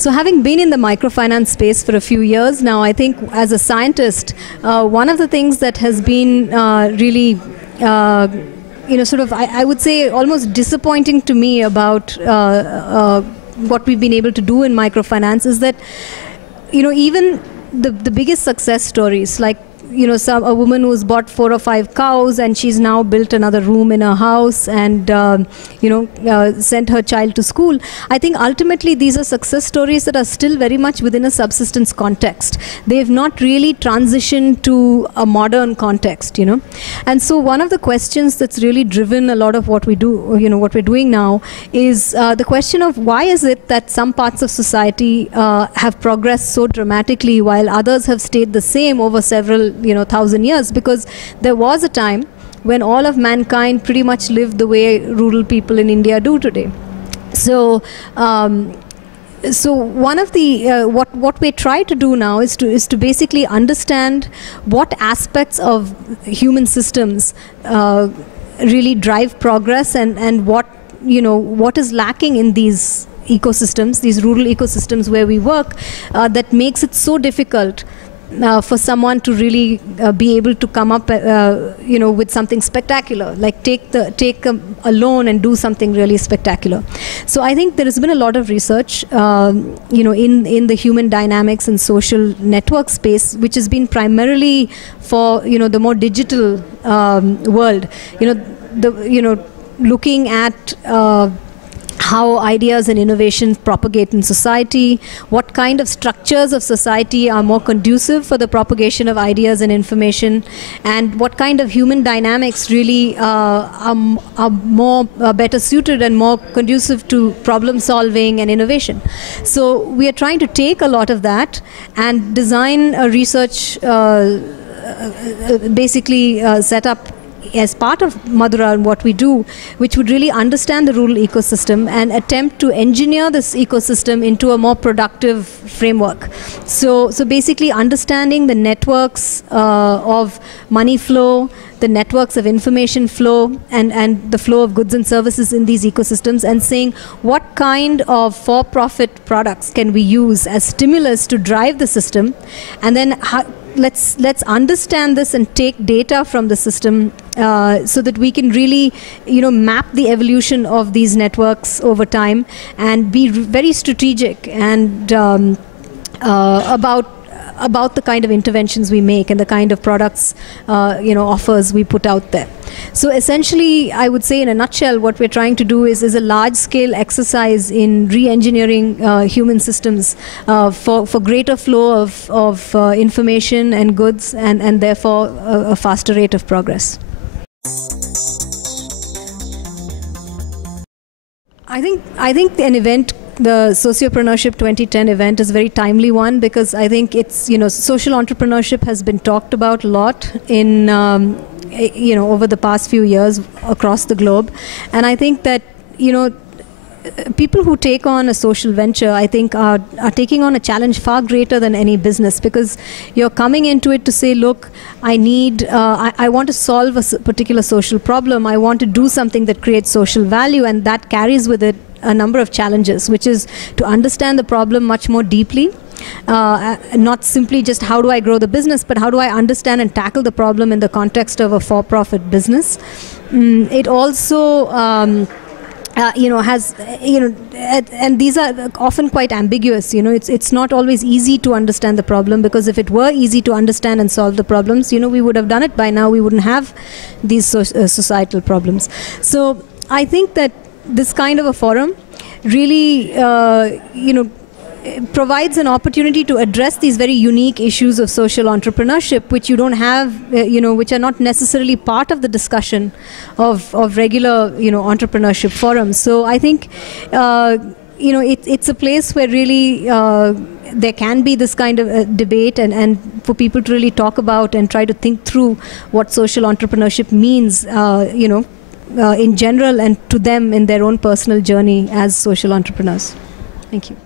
So having been in the microfinance space for a few years now, I think as a scientist, one of the things that has been really sort of, I would say, almost disappointing to me about what we've been able to do in microfinance is that, even the biggest success stories, like, a woman who's bought 4 or 5 cows and she's now built another room in her house and, sent her child to school. I think ultimately these are success stories that are still very much within a subsistence context. They've not really transitioned to a modern context, And so one of the questions that's really driven a lot of what we do, what we're doing now, is the question of why is it that some parts of society have progressed so dramatically while others have stayed the same over several 1,000 years, because there was a time when all of mankind pretty much lived the way rural people in India do today. So, one of the what we try to do now is to basically understand what aspects of human systems really drive progress, and what is lacking in these ecosystems, these rural ecosystems where we work, that makes it so difficult for someone to really be able to come up, with something spectacular, like take a loan and do something really spectacular. So I think there has been a lot of research, in the human dynamics and social network space, which has been primarily for the more digital world. Looking at how ideas and innovations propagate in society, what kind of structures of society are more conducive for the propagation of ideas and information, and what kind of human dynamics really are more better suited and more conducive to problem solving and innovation. So we are trying to take a lot of that and design a research set up as part of Madura and what we do, which would really understand the rural ecosystem and attempt to engineer this ecosystem into a more productive framework. So basically understanding the networks of money flow, the networks of information flow, and the flow of goods and services in these ecosystems, and saying what kind of for-profit products can we use as stimulus to drive the system, and then let's understand this and take data from the system so that we can really map the evolution of these networks over time and be very strategic and about the kind of interventions we make and the kind of products, offers we put out there. So essentially, I would say in a nutshell, what we're trying to do is a large-scale exercise in re-engineering human systems for greater flow of information and goods, and therefore a faster rate of progress. I think an event, the Sociopreneurship 2010 event, is a very timely one, because I think it's, social entrepreneurship has been talked about a lot in, over the past few years across the globe. And I think that, people who take on a social venture, I think, are taking on a challenge far greater than any business, because you're coming into it to say, look, I want to solve a particular social problem. I want to do something that creates social value, and that carries with it a number of challenges, which is to understand the problem much more deeply. Not simply just how do I grow the business, but how do I understand and tackle the problem in the context of a for-profit business. It also has, and these are often quite ambiguous. It's not always easy to understand the problem, because if it were easy to understand and solve the problems, we would have done it by now. We wouldn't have these societal problems. So I think that this kind of a forum really, provides an opportunity to address these very unique issues of social entrepreneurship, which you don't have, which are not necessarily part of the discussion of regular, entrepreneurship forums. So I think, it's a place where really there can be this kind of debate, and for people to really talk about and try to think through what social entrepreneurship means, in general, and to them in their own personal journey as social entrepreneurs. Thank you.